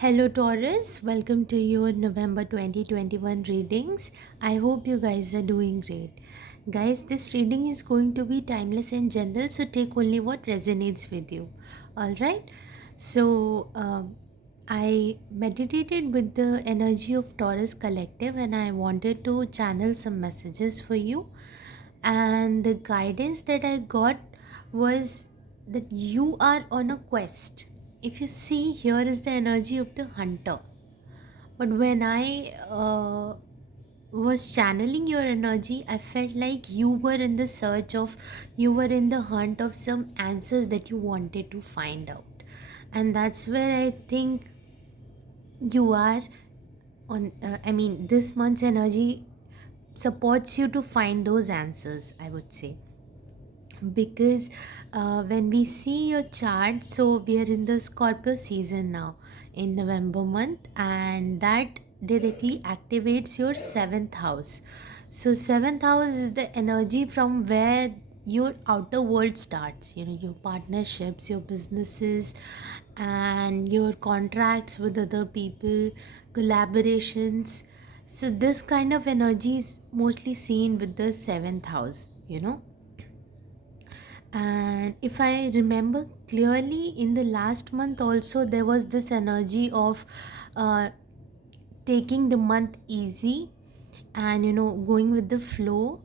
Hello Taurus, welcome to your November 2021 readings. I hope you guys are doing great. Guys, this reading is going to be timeless and general, so take only what resonates with you. Alright? So, I meditated with the energy of Taurus Collective and I wanted to channel some messages for you. And the guidance that I got was that you are on a quest. If you see, here is the energy of the hunter. But when I was channeling your energy, I felt like you were in the search of, you were in the hunt of some answers that you wanted to find out. And that's where I think you are on. This month's energy supports you to find those answers, I would say, because when we see your chart, so we are in the Scorpio season now in November month, and that directly activates your seventh house. So seventh house is the energy from where your outer world starts, your partnerships, your businesses, and your contracts with other people, collaborations. So this kind of energy is mostly seen with the seventh house. And if I remember clearly, in the last month also, there was this energy of uh, taking the month easy and going with the flow,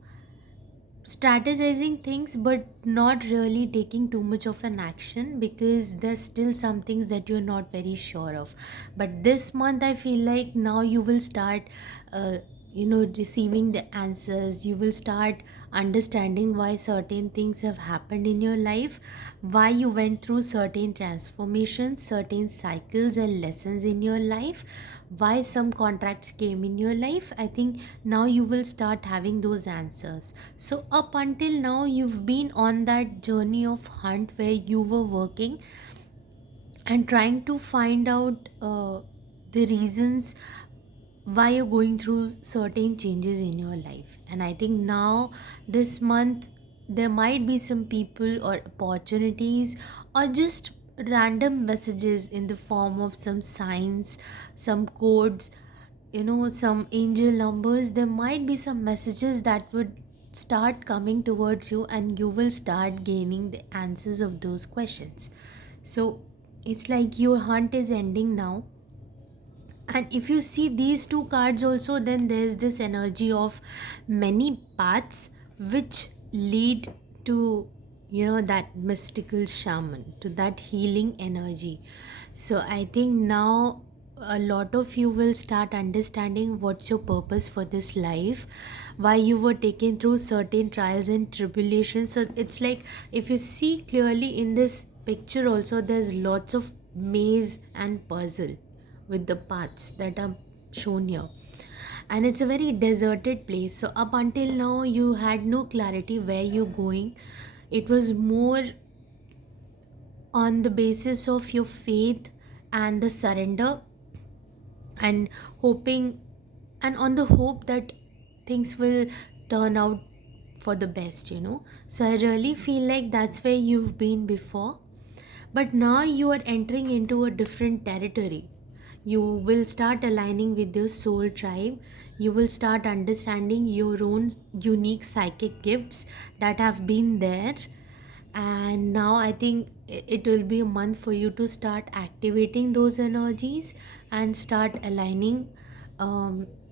strategizing things, but not really taking too much of an action because there's still some things that you're not very sure of. But this month I feel like now you will start uh, receiving the answers. You will start understanding why certain things have happened in your life, why you went through certain transformations, certain cycles and lessons in your life, why some contracts came in your life. I think now you will start having those answers. So up until now, you've been on that journey of hunt where you were working and trying to find out the reasons why you're going through certain changes in your life. And I think now, this month, there might be some people or opportunities or just random messages in the form of some signs, some codes, some angel numbers. There might be some messages that would start coming towards you, and you will start gaining the answers of those questions. So it's like your hunt is ending now. And if you see these two cards also, then there's this energy of many paths which lead to that mystical shaman, to that healing energy. So I think now a lot of you will start understanding what's your purpose for this life, why you were taken through certain trials and tribulations. So it's like, if you see clearly in this picture also, there's lots of maze and puzzle with the paths that are shown here. And it's a very deserted place. So up until now, you had no clarity where you're going. It was more on the basis of your faith and the surrender, and hoping, and on the hope that things will turn out for the best. So I really feel like that's where you've been before, but now you are entering into a different territory. You will start aligning with your soul tribe. You will start understanding your own unique psychic gifts that have been there. And now I think it will be a month for you to start activating those energies and start aligning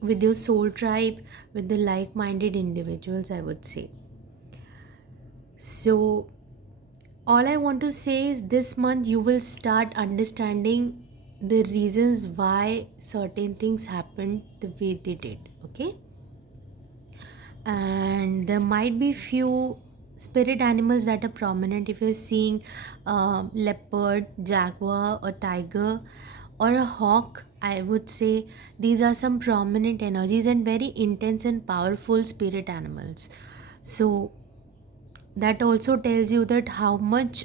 with your soul tribe, with the like minded individuals, I would say. So all I want to say is, this month you will start understanding the reasons why certain things happened the way they did. Okay, and there might be few spirit animals that are prominent. If you're seeing leopard, jaguar, or tiger, or a hawk, I would say these are some prominent energies and very intense and powerful spirit animals. So that also tells you that how much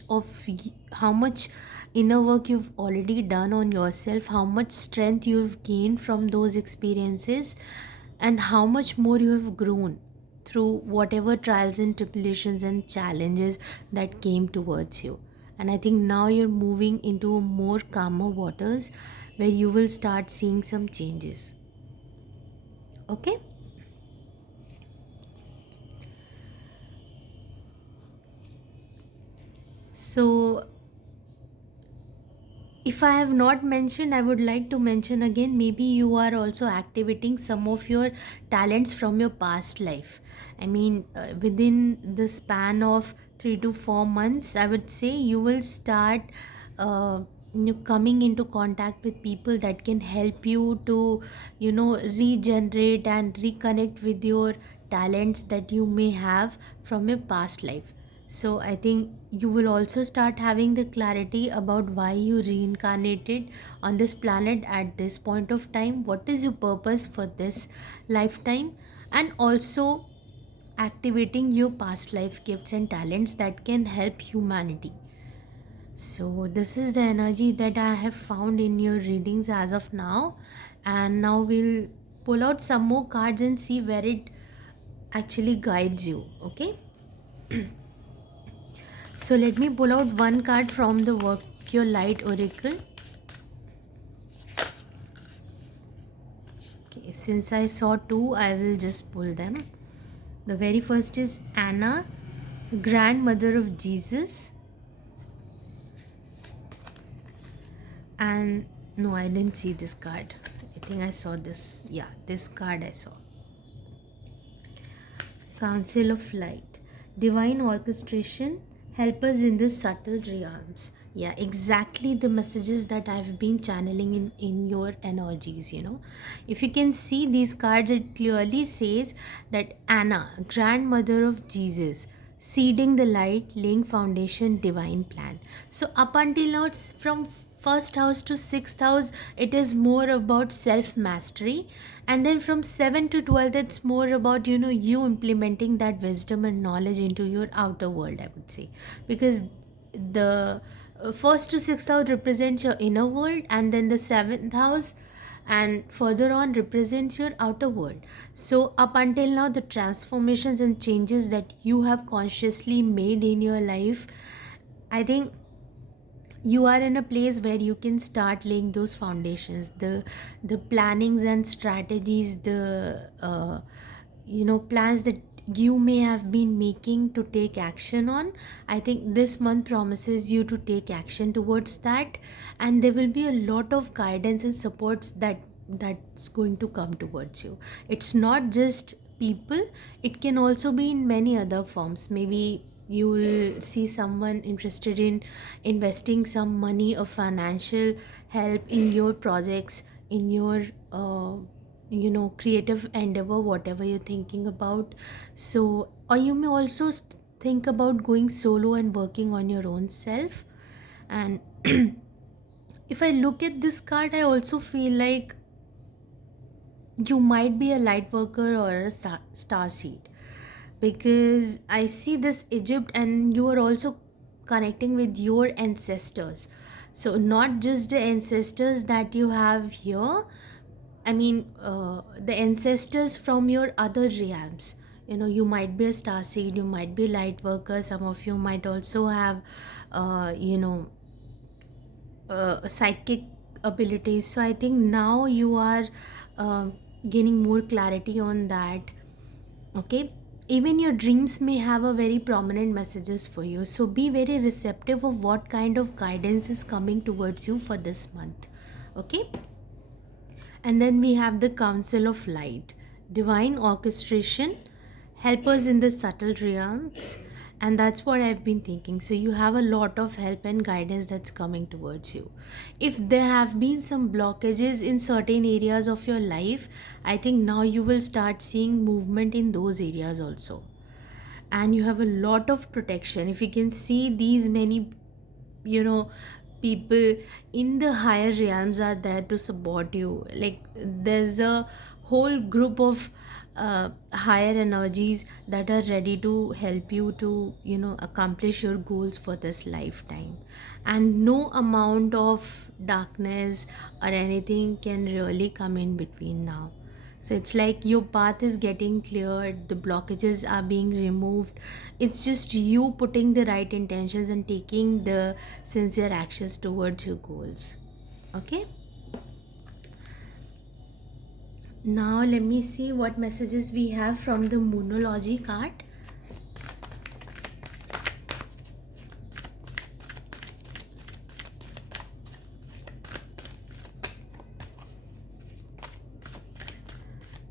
inner work you've already done on yourself, how much strength you've gained from those experiences, and how much more you have grown through whatever trials and tribulations and challenges that came towards you. And I think now you're moving into more calmer waters where you will start seeing some changes. Okay. So if I have not mentioned, I would like to mention again, maybe you are also activating some of your talents from your past life. I mean, within the span of 3 to 4 months, I would say you will start uh, coming into contact with people that can help you to, regenerate and reconnect with your talents that you may have from your past life. So I think you will also start having the clarity about why you reincarnated on this planet at this point of time. What is your purpose for this lifetime? And also activating your past life gifts and talents that can help humanity. So this is the energy that I have found in your readings as of now. And now we'll pull out some more cards and see where it actually guides you. Okay. So let me pull out one card from the Work Your Light Oracle. Okay, since I saw two, I will just pull them. The very first is Anna, grandmother of Jesus. And no, I didn't see this card. I think I saw this. Yeah, this card I saw. Council of Light, divine orchestration, help us in the subtle realms. Yeah, exactly the messages that I've been channeling in your energies. If you can see these cards, it clearly says that Anna, grandmother of Jesus, seeding the light, laying foundation, divine plan. So up until now, it's from first house to sixth house, it is more about self mastery, and then from 7 to 12, it's more about you implementing that wisdom and knowledge into your outer world, I would say. Because the first to sixth house represents your inner world, and then the seventh house and further on represents your outer world. So up until now, the transformations and changes that you have consciously made in your life, I think you are in a place where you can start laying those foundations, the plannings and strategies, the plans that you may have been making to take action on. I think this month promises you to take action towards that, and there will be a lot of guidance and supports that's going to come towards you. It's not just people, it can also be in many other forms. Maybe you will see someone interested in investing some money or financial help in your projects, in your creative endeavor, whatever you're thinking about. So, or you may also think about going solo and working on your own self. And if I look at this card, I also feel like you might be a light worker or a star seed, because I see this Egypt and you are also connecting with your ancestors. So, not just the ancestors that you have here, I mean, the ancestors from your other realms. You might be a star seed, you might be light worker, some of you might also have, uh, you know, psychic abilities. So I think now you are uh, gaining more clarity on that. Okay. Even your dreams may have a very prominent messages for you, so be very receptive of what kind of guidance is coming towards you for this month. Okay. And then we have the Council of Light, divine orchestration, help us in the subtle realms. And that's what I've been thinking. So you have a lot of help and guidance that's coming towards you. If there have been some blockages in certain areas of your life, I think now you will start seeing movement in those areas also. And you have a lot of protection. If you can see, these many you know people in the higher realms are there to support you. Like, there's a whole group of higher energies that are ready to help you to accomplish your goals for this lifetime, and no amount of darkness or anything can really come in between now. So it's like your path is getting cleared, the blockages are being removed. It's just you putting the right intentions and taking the sincere actions towards your goals. Okay, now let me see what messages we have from the Moonology card.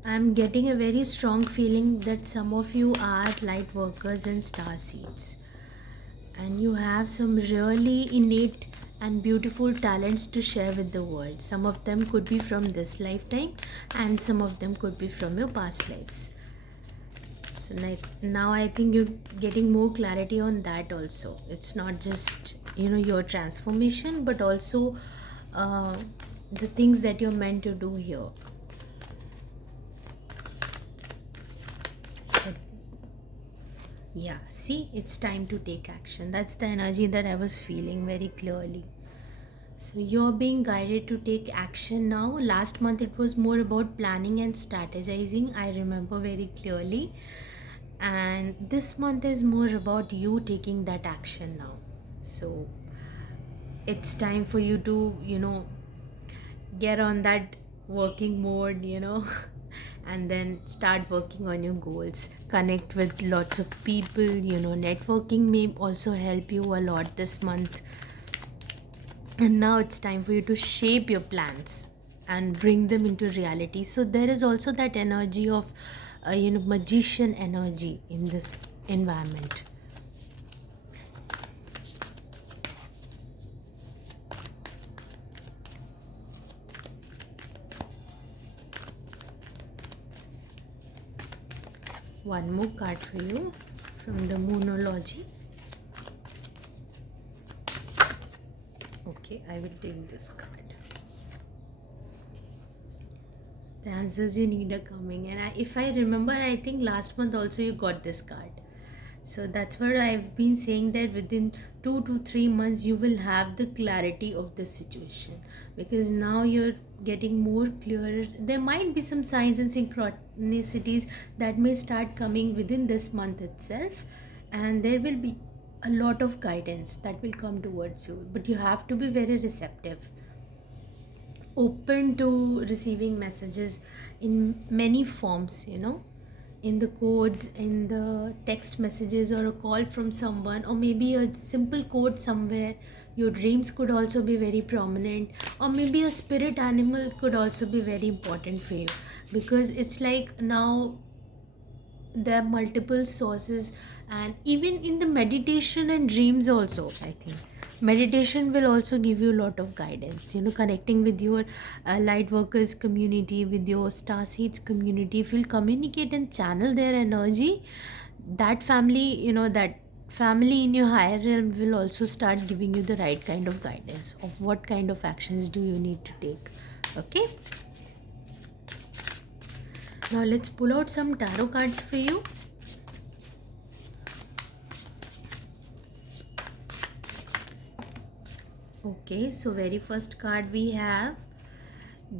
I'm getting a very strong feeling that some of you are light workers and star seeds, and you have some really innate and beautiful talents to share with the world. Some of them could be from this lifetime, and some of them could be from your past lives. So like now I think you're getting more clarity on that also. It's not just your transformation, but also uh, the things that you're meant to do here. Yeah, see, it's time to take action. That's the energy that I was feeling very clearly. So you're being guided to take action now. Last month it was more about planning and strategizing, I remember very clearly. And this month is more about you taking that action now. So it's time for you to, get on that working mode, and then start working on your goals. Connect with lots of people, networking may also help you a lot this month. And now it's time for you to shape your plans and bring them into reality. So there is also that energy of magician energy in this environment. One more card for you from the Moonology. Okay, I will take this card. The answers you need are coming, and if I remember, I think last month also you got this card. So that's what I've been saying, that within 2 to 3 months you will have the clarity of the situation, because now you're getting more clearer. There might be some signs and synchronicities that may start coming within this month itself, and there will be a lot of guidance that will come towards you, but you have to be very receptive, open to receiving messages in many forms, in the codes, in the text messages, or a call from someone, or maybe a simple quote somewhere. Your dreams could also be very prominent, or maybe a spirit animal could also be very important for you, because it's like now there are multiple sources. And even in the meditation and dreams also, I think meditation will also give you a lot of guidance, connecting with your light workers community, with your star seeds community. If you'll communicate and channel their energy, that family, that family in your higher realm will also start giving you the right kind of guidance of what kind of actions do you need to take. Okay, now let's pull out some tarot cards for you. Okay, so very first card we have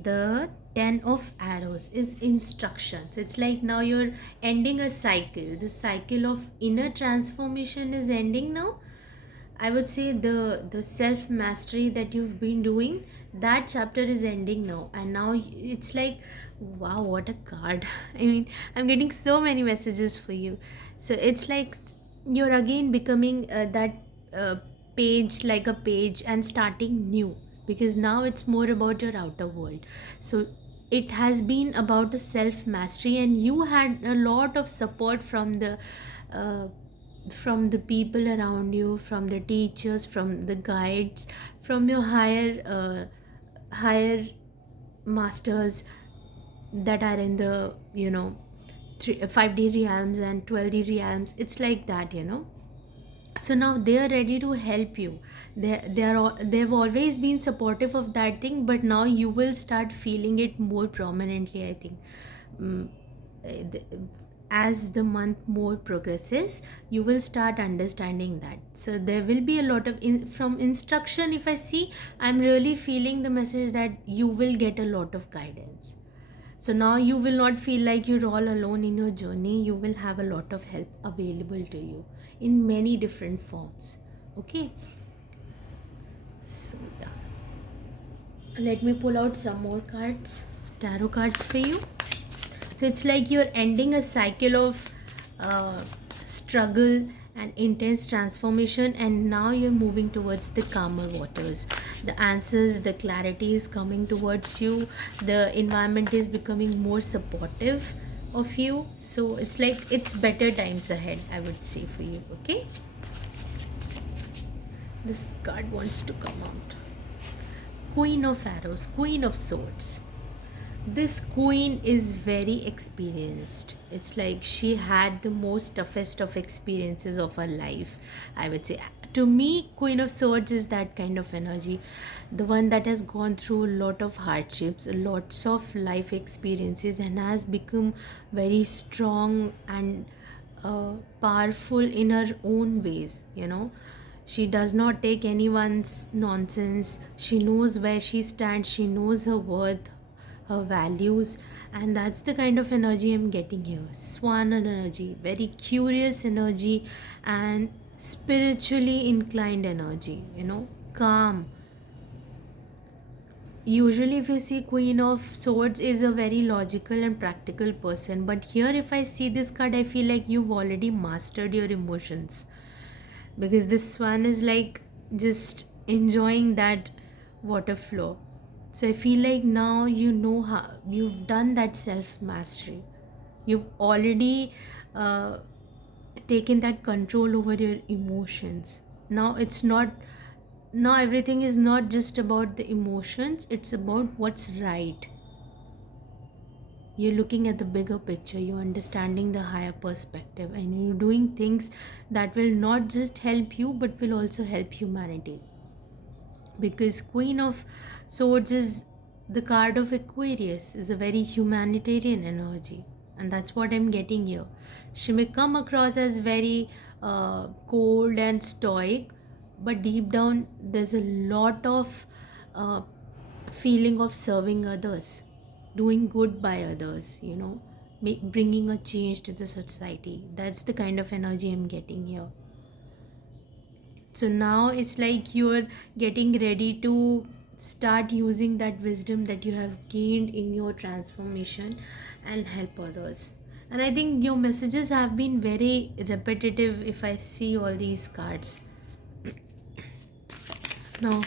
the 10 of arrows is instructions. It's like now you're ending a cycle. The cycle of inner transformation is ending now. I would say the self mastery that you've been doing, that chapter is ending now, and now it's like, wow, what a card! I mean, I'm getting so many messages for you. So it's like you're again becoming uh, page, like a page, and starting new, because now it's more about your outer world. So it has been about a self mastery, and you had a lot of support uh, from the people around you, from the teachers, from the guides, from your higher masters that are in the 5D realms and 12D realms. It's like that, so now they are ready to help you. They've always been supportive of that thing, but now you will start feeling it more prominently, I think. mm, eh, the- as the month more progresses, you will start understanding that. So there will be a lot of from instruction. If I see, I'm really feeling the message that you will get a lot of guidance. So now you will not feel like you're all alone in your journey. You will have a lot of help available to you in many different forms. Okay, so yeah, let me pull out some more cards, tarot cards for you. So it's like you're ending a cycle of uh, struggle and intense transformation, and now you're moving towards the calmer waters. The answers, the clarity is coming towards you. The environment is becoming more supportive of you. So it's like it's better times ahead, I would say, for you. Okay, this card wants to come out. Queen of Arrows, Queen of Swords. This queen is very experienced. It's like she had the most toughest of experiences of her life, I would say. To me, Queen of Swords is that kind of energy, the one that has gone through a lot of hardships, lots of life experiences, and has become very strong and powerful in her own ways, you know. She does not take anyone's nonsense. She knows where she stands, she knows her worth, her values, and that's the kind of energy I'm getting here. Swan energy, very curious energy, and spiritually inclined energy, you know, calm. Usually if you see Queen of Swords is a very logical and practical person, but here if I see this card, I feel like you've already mastered your emotions, because this swan is like just enjoying that water flow. So I feel like now you know how you've done that self mastery. You've already uh, taken that control over your emotions. Now it's not, now everything is not just about the emotions, it's about what's right. You're looking at the bigger picture, you're understanding the higher perspective, and you're doing things that will not just help you but will also help humanity. Because Queen of Swords is the card of Aquarius, is a very humanitarian energy, and that's what I'm getting here. She may come across as very cold and stoic, but deep down there's a lot of uh, feeling of serving others, doing good by others, you know, bringing a change to the society. That's the kind of energy I'm getting here. So now it's like you're getting ready to start using that wisdom that you have gained in your transformation and help others. And I think your messages have been very repetitive if I see all these cards. Now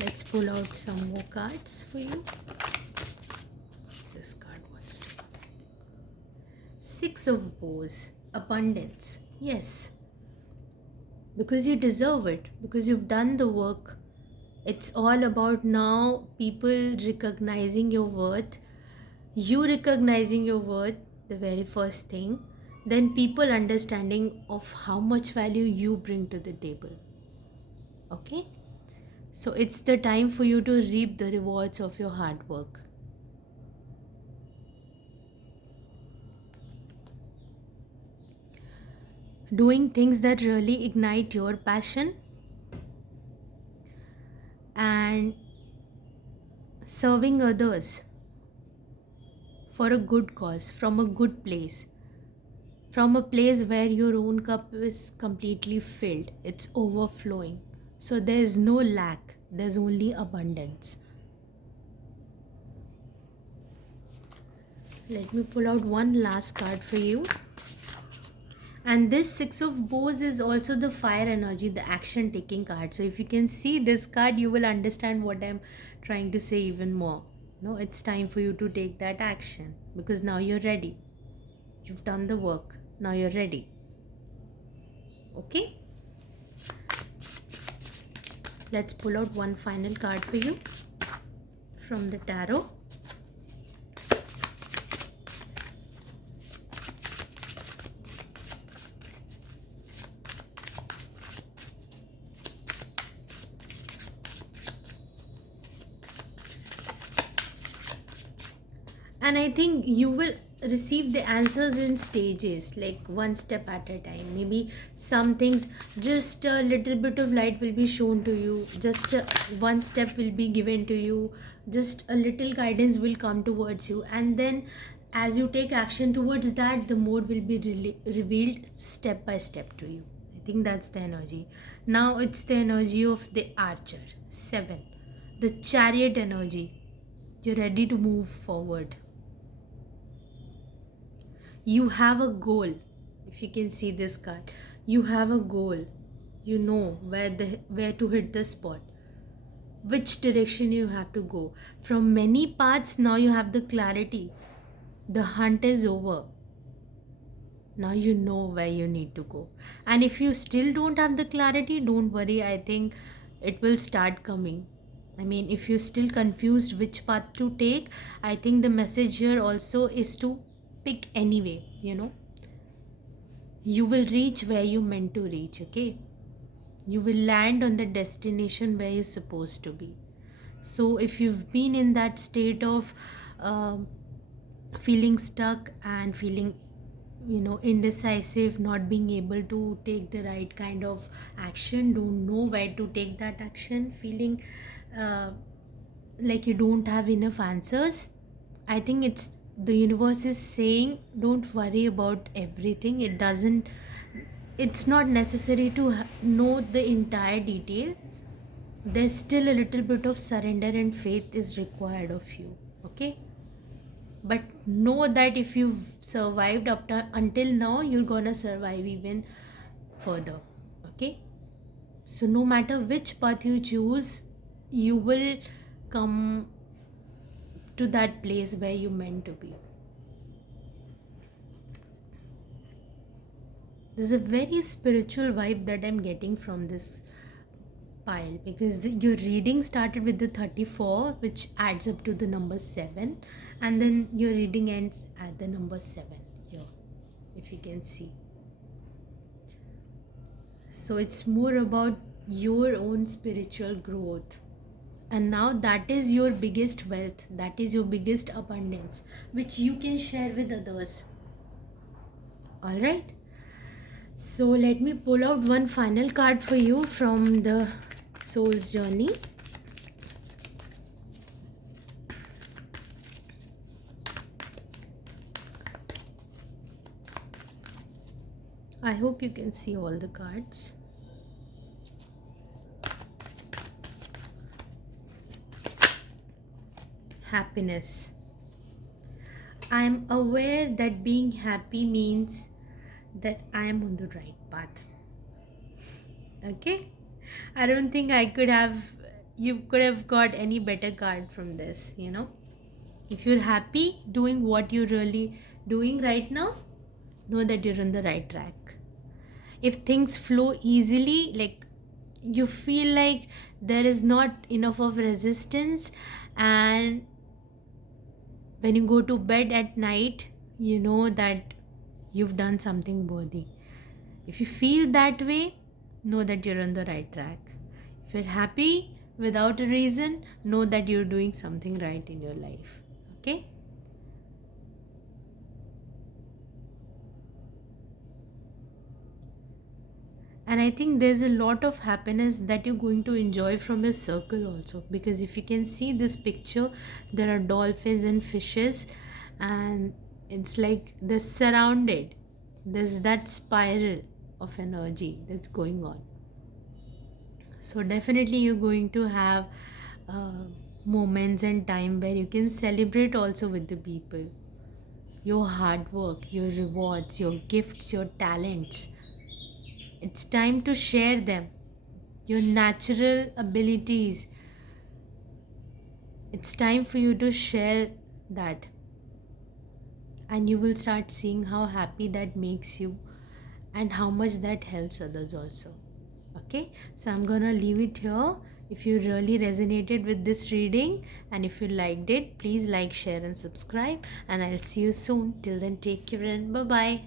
let's pull out some more cards for you. This card wants to come. Six of Bows, abundance. Yes, because you deserve it, because you've done the work. It's all about now people recognizing your worth, you recognizing your worth, the very first thing, then people understanding of how much value you bring to the table. Okay, so it's the time for you to reap the rewards of your hard work. Doing things that really ignite your passion and serving others for a good cause, from a good place, from a place where your own cup is completely filled, it's overflowing. So there's no lack, there's only abundance. Let me pull out one last card for you. And this Six of Bows is also the fire energy, the action taking card. So if you can see this card, you will understand what I'm trying to say even more. No, it's time for you to take that action, because now you're ready. You've done the work. Now you're ready. Okay? Let's pull out one final card for you from the tarot. And I think you will receive the answers in stages, like one step at a time. Maybe some things, just a little bit of light will be shown to you, just one step will be given to you, just a little guidance will come towards you, and then as you take action towards that, the mode will be revealed step by step to you. I think that's the energy. Now it's the energy of the archer. 7, the chariot energy. You're ready to move forward. You have a goal. If you can see this card, you have a goal. You know where to hit the spot, which direction you have to go. From many paths, now you have the clarity. The hunt is over. Now you know where you need to go. And if you still don't have the clarity, don't worry. I think it will start coming. I mean, if you're still confused which path to take, I think the message here also is to pick anyway, You will reach where you meant to reach, okay? You will land on the destination where you're supposed to be. So if you've been in that state of uh, feeling stuck and feeling indecisive, not being able to take the right kind of action, don't know where to take that action, feeling uh, like you don't have enough answers, I think it's the universe is saying don't worry about everything. It's not necessary to know the entire detail. There's still a little bit of surrender and faith is required of you, okay? But know that if you've survived up to until now, you're gonna survive even further, okay? So no matter which path you choose, you will come to that place where you meant to be. There's a very spiritual vibe that I'm getting from this pile, because your reading started with the 34, which adds up to the number 7, and then your reading ends at the number 7 here, if you can see. So it's more about your own spiritual growth, and now that is your biggest wealth, that is your biggest abundance, which you can share with others. All right, so let me pull out one final card for you from the soul's journey. I hope you can see all the cards. Happiness. I am aware that being happy means that I am on the right path. Okay? I don't think you could have got any better card from this, If you're happy doing what you're really doing right now, know that you're on the right track. If things flow easily, like you feel like there is not enough of resistance, and when you go to bed at night, you know that you've done something worthy. If you feel that way, know that you're on the right track. If you're happy without a reason, know that you're doing something right in your life. Okay? And I think there's a lot of happiness that you're going to enjoy from your circle also, because if you can see this picture, there are dolphins and fishes, and it's like they're surrounded. There's that spiral of energy that's going on. So definitely you're going to have moments and time where you can celebrate also with the people, your hard work, your rewards, your gifts, your talents. It's time to share them, your natural abilities. It's time for you to share that, and you will start seeing how happy that makes you and how much that helps others also. Okay, so I'm gonna leave it here. If you really resonated with this reading and if you liked it, please like, share and subscribe, and I'll see you soon. Till then, take care and bye bye.